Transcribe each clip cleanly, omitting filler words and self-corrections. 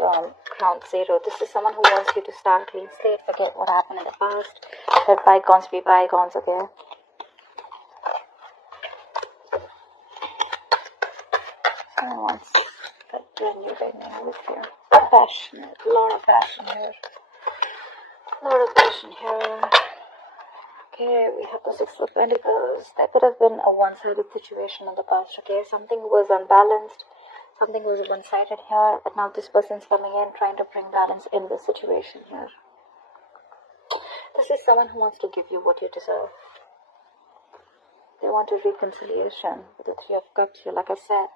from ground zero. This is someone who wants you to start a clean slate, forget what happened in the past, let bygones be bygones, okay? Someone wants that brand new beginning with you. Passionate, a lot of passion here. A lot of passion here. Okay, we have the Six of Pentacles. That could have been a one-sided situation in the past, okay? Something was unbalanced. Something was one-sided here. But now this person's coming in trying to bring balance in the situation here. This is someone who wants to give you what you deserve. They want a reconciliation with the Three of Cups here. Like I said,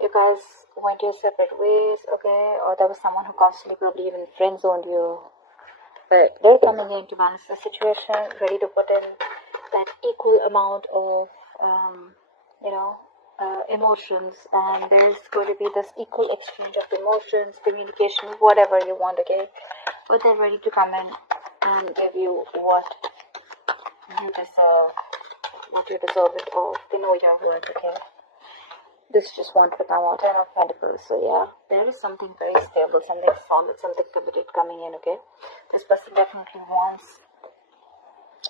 you guys went your separate ways, okay? Or there was someone who constantly probably even friend-zoned you. But they're coming in to balance the situation, ready to put in that equal amount of, emotions. And there's going to be this equal exchange of emotions, communication, whatever you want, okay? But they're ready to come in and give you what you deserve it of. They know your worth, okay? This just wants to come out. Ten of Pentacles. So yeah, there is something very stable, something solid, something committed coming in, okay? This person definitely wants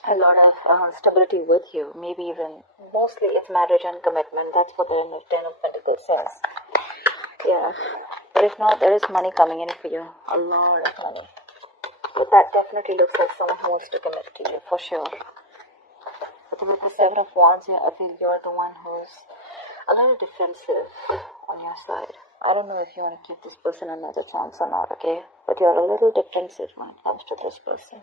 a lot of stability with you. Maybe even, mostly it's marriage and commitment. That's what the Ten of Pentacles says. Yeah. But if not, there is money coming in for you. A lot of money. But that definitely looks like someone who wants to commit to you, for sure. But with the Seven of Wands here, I feel you're the one who's a little defensive on your side. I don't know if you want to give this person another chance or not, okay? But you're a little defensive when it comes to this person.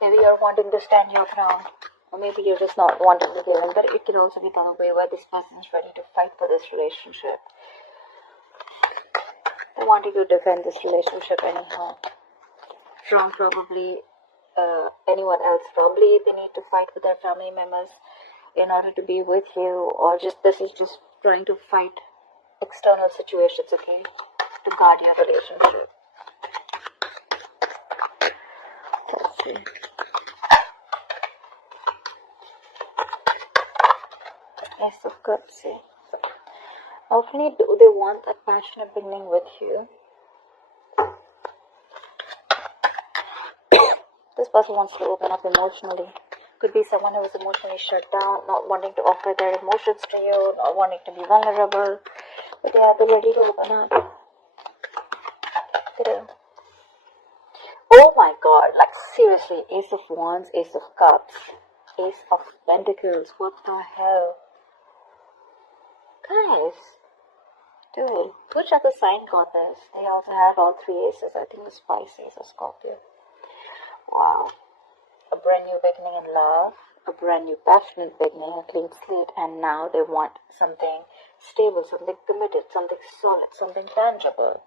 Maybe you're wanting to stand your ground. Or maybe you're just not wanting to give in. But it could also be the other way where this person is ready to fight for this relationship. They want you to defend this relationship anyhow. From probably anyone else. Probably they need to fight with their family members in order to be with you, or just this is just trying to fight external situations, okay, to guard your relationship. Let's see. Ace of Cups, see. Often do they want a passionate beginning with you. This person wants to open up emotionally. Could be someone who is emotionally shut down, not wanting to offer their emotions to you, not wanting to be vulnerable. But yeah, they're ready to open up. Oh my god, like seriously, Ace of Wands, Ace of Cups, Ace of Pentacles, what the hell? Guys, dude, which other sign got this? They also had all three aces, I think it's Pisces or Scorpio. Wow. A brand new beginning in love, a brand new passionate beginning, a clean slate, and now they want something stable, something committed, something solid, something tangible.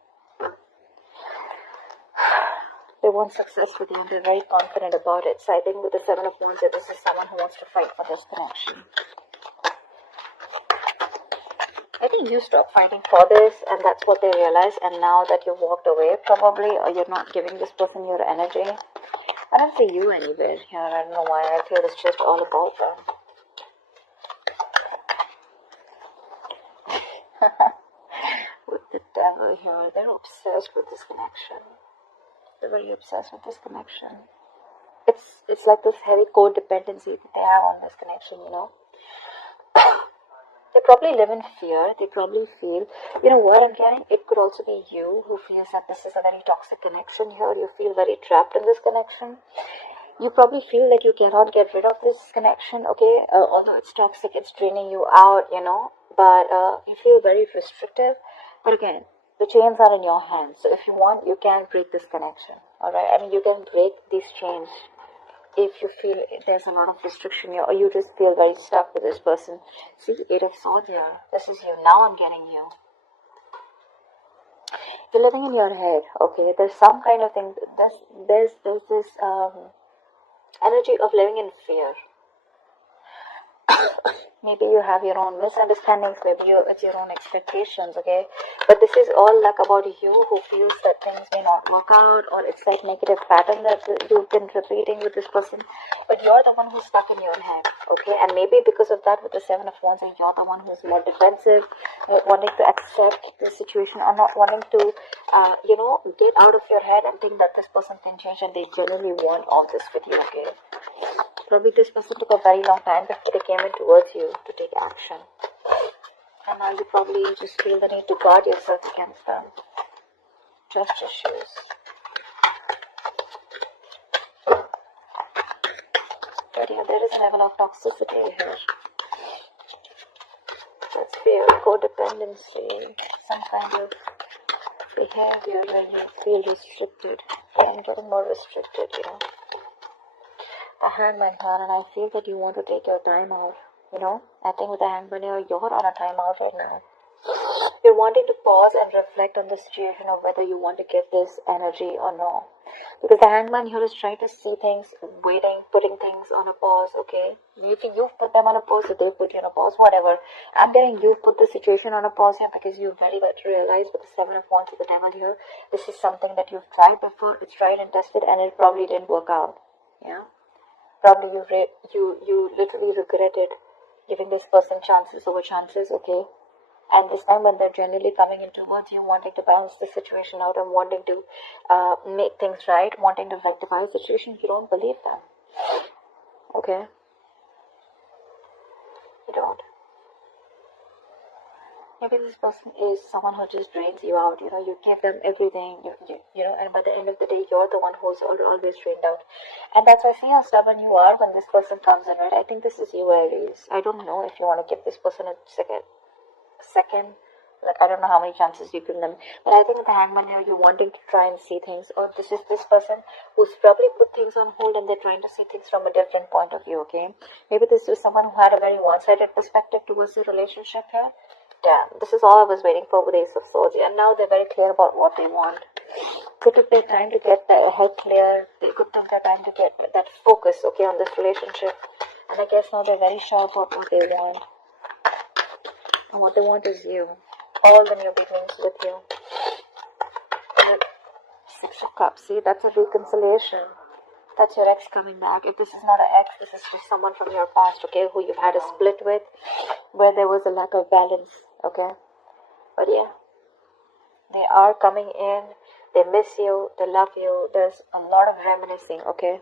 They want success with you and they're very confident about it. So I think with the Seven of Wands, this is someone who wants to fight for this connection. I think you stopped fighting for this and that's what they realize, and now that you've walked away probably, or you're not giving this person your energy. I don't see you anywhere here. I don't know why. I feel it's just all about them. With the Devil here, they're obsessed with this connection. They're very obsessed with this connection. It's like this heavy codependency that they have on this connection, you know. They probably live in fear. They probably feel, you know what I'm getting? It could also be you who feels that this is a very toxic connection here. You feel very trapped in this connection. You probably feel that you cannot get rid of this connection, okay? Although it's toxic, it's draining you out, you know. But you feel very restrictive. But again, the chains are in your hands. So if you want, you can break this connection, alright? I mean, you can break these chains. If you feel there's a lot of restriction here, or you just feel very stuck with this person. See, Eight of Swords here. This is you. Now I'm getting you. You're living in your head, okay? There's some kind of thing. There's this energy of living in fear. Maybe you have your own misunderstandings, maybe it's your own expectations, okay? But this is all like about you who feels that things may not work out, or it's like negative pattern that you've been repeating with this person. But you're the one who's stuck in your head, okay? And maybe because of that, with the Seven of Wands, you're the one who's more defensive, wanting to accept the situation, or not wanting to, get out of your head and think that this person can change, and they genuinely want all this with you, okay? Probably this person took a very long time before they came in towards you to take action. And now you probably just feel the need to guard yourself against them. Trust issues. But yeah, there is a level of toxicity here. That's fear, codependency, some kind of behavior where you feel restricted. I'm getting more restricted, The Hangman here, and I feel that you want to take your time out, I think with the Hangman here, you're on a time out right now. You're wanting to pause and reflect on the situation of whether you want to give this energy or no. Because the Hangman here is trying to see things, waiting, putting things on a pause, okay? You've put them on a pause, or they put you on a pause, whatever. I'm getting you've put the situation on a pause here because you very well realize with the Seven of Wands with the Devil here, this is something that you've tried before, it's tried and tested, and it probably didn't work out, Probably you literally regretted giving this person chances over chances, okay? And this time when they're genuinely coming in towards you, wanting to balance the situation out and wanting to make things right, wanting to rectify the situation, you don't believe them, okay? You don't. Maybe this person is someone who just drains you out, you give them everything, and by the end of the day, you're the one who's always drained out. And that's why I see how stubborn you are when this person comes in, right? I think this is you, Aries. I don't know if you want to give this person a second, like I don't know how many chances you give them, but I think with the Hangman here, you're wanting to try and see things, or this is this person who's probably put things on hold and they're trying to see things from a different point of view, okay? Maybe this is someone who had a very one-sided perspective towards the relationship here. Damn, this is all I was waiting for with the Ace of Swords, and now they're very clear about what they want. They took their time to get their head clear, they took their time to get that focus, okay, on this relationship, and I guess now they're very sure about what they want. And what they want is you. All the new beginnings with you. And Six of Cups. See, that's a reconciliation. That's your ex coming back. If this is not an ex, this is just someone from your past, okay, who you've had a split with, where there was a lack of balance, okay? But yeah, they are coming in. They miss you. They love you. There's a lot of reminiscing, okay?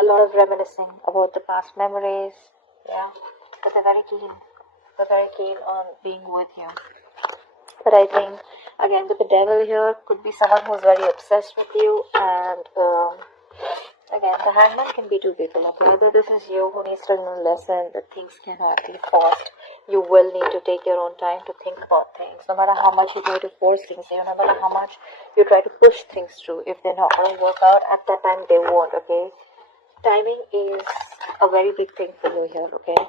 A lot of reminiscing about the past memories, yeah? But they're very keen. They're very keen on being with you. But I think, again, with the Devil here, could be someone who's very obsessed with you. And again, the Hangman can be two people, okay? Whether this is you who needs to learn a lesson that things cannot be forced, you will need to take your own time to think about things. No matter how much you try to force things, no matter how much you try to push things through, if they're not going to work out, at that time they won't, okay? Timing is a very big thing for you here, okay?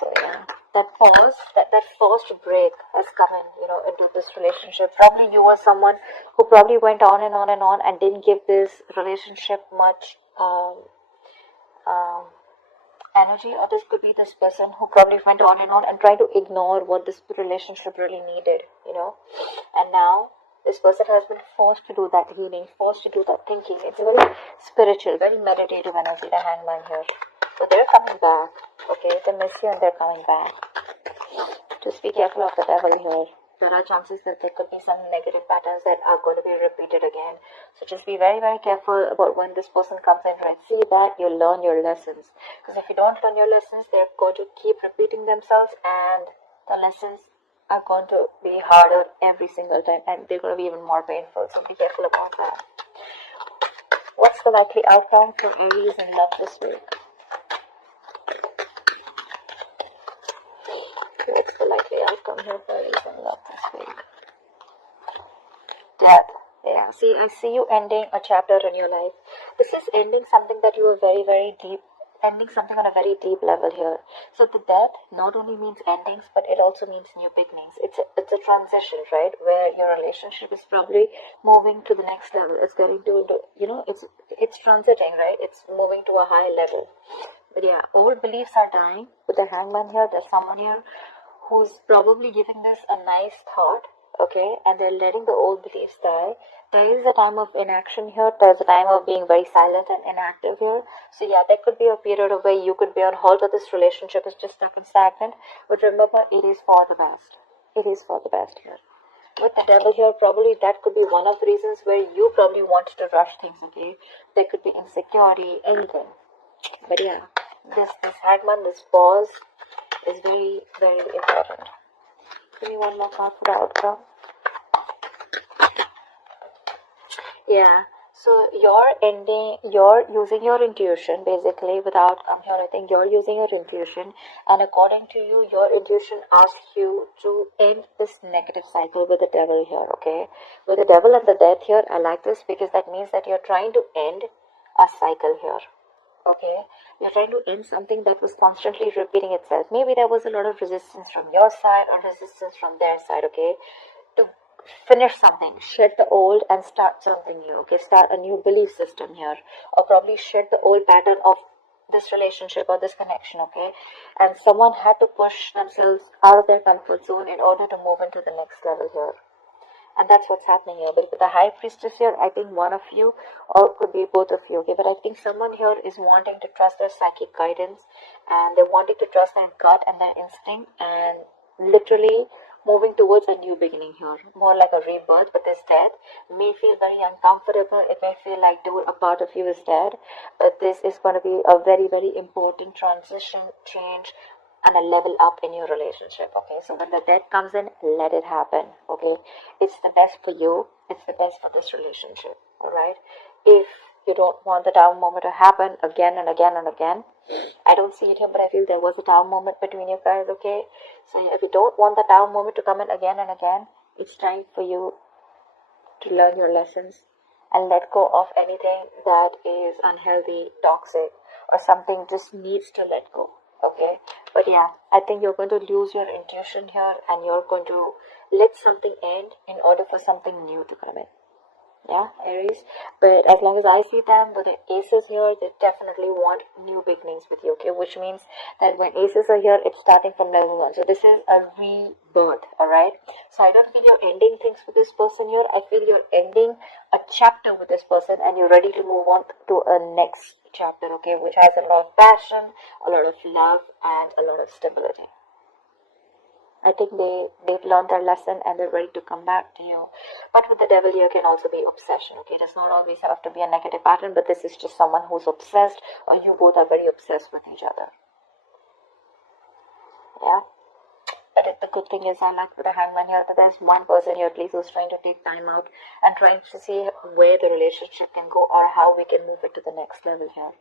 So yeah, that pause, that forced break has come in, into this relationship. Probably you were someone who probably went on and on and on and didn't give this relationship much energy. Or this could be this person who probably went on and tried to ignore what this relationship really needed, And now this person has been forced to do that healing, forced to do that thinking. It's a very spiritual, very meditative energy, the Hangman here. So they're coming back, okay? They miss you and they're coming back. Just be careful of the Devil here. There are chances that there could be some negative patterns that are going to be repeated again. So just be very, very careful about when this person comes in, right? See that you learn your lessons. Because if you don't learn your lessons, they're going to keep repeating themselves, and the lessons are going to be harder every single time, and they're going to be even more painful. So be careful about that. What's the likely outcome for Aries in love this week? What's the likely outcome here for Aries in love this week? Death. Yeah, see, I see you ending a chapter in your life. This is ending something that you were very, very deep, ending something on a very deep level here. So the death not only means endings, but it also means new beginnings. It's a transition, right? Where your relationship is probably moving to the next level. It's getting to, it's transiting, right? It's moving to a high level. But yeah, old beliefs are dying. With the hangman here, there's someone here who's probably giving this a nice thought, okay, and they're letting the old beliefs die. There is a time of inaction here, there's a time of being very silent and inactive here. So yeah, there could be a period of where you could be on hold, or this relationship is just stuck and stagnant. But remember, it is for the best. It is for the best here. With the devil here, probably that could be one of the reasons where you probably want to rush things, okay? There could be insecurity, anything. But yeah, this hangman, this pause is very, very important. Give me one more card for the outcome. Yeah, so you're using your intuition basically without, here I think you're using your intuition, and according to you, your intuition asks you to end this negative cycle with the devil here, okay? With the devil and the death here, I like this because that means that you're trying to end a cycle here. Okay, you're trying to end something that was constantly repeating itself. Maybe there was a lot of resistance from your side or resistance from their side, okay, to finish something, shed the old and start something new, okay, start a new belief system here, or probably shed the old pattern of this relationship or this connection, okay, and someone had to push themselves out of their comfort zone in order to move into the next level here. And that's what's happening here. But with the high priestess here, I think one of you, or it could be both of you, okay? But I think someone here is wanting to trust their psychic guidance, and they're wanting to trust their gut and their instinct, and literally moving towards a new beginning here. More like a rebirth with this death. It may feel very uncomfortable. It may feel like, dude, a part of you is dead. But this is going to be a very, very important transition, change, and a level up in your relationship, okay? So when the death comes in, let it happen, okay? It's the best for you, it's the best for this relationship, all right? If you don't want the down moment to happen again and again and again, I don't see it here, but I feel there was a down moment between you guys, okay? So if you don't want the down moment to come in again and again, it's time for you to learn your lessons and let go of anything that is unhealthy, toxic, or something just needs to let go. Okay, but yeah, I think you're going to lose your intuition here, and you're going to let something end in order for something new to come in. Yeah, Aries. But as long as I see them with the aces here, they definitely want new beginnings with you, okay? Which means that when aces are here, it's starting from level 1. So this is a rebirth, alright? So I don't feel you're ending things with this person here. I feel you're ending a chapter with this person, and you're ready to move on to a next chapter, okay? Which has a lot of passion, a lot of love, and a lot of stability. I think they've learned their lesson and they're ready to come back to you. But with the devil here can also be obsession, okay? It does not always have to be a negative pattern, but this is just someone who's obsessed, or you both are very obsessed with each other. Yeah? But the good thing is, I like with the hangman here that there's one person here at least who's trying to take time out and trying to see where the relationship can go or how we can move it to the next level here.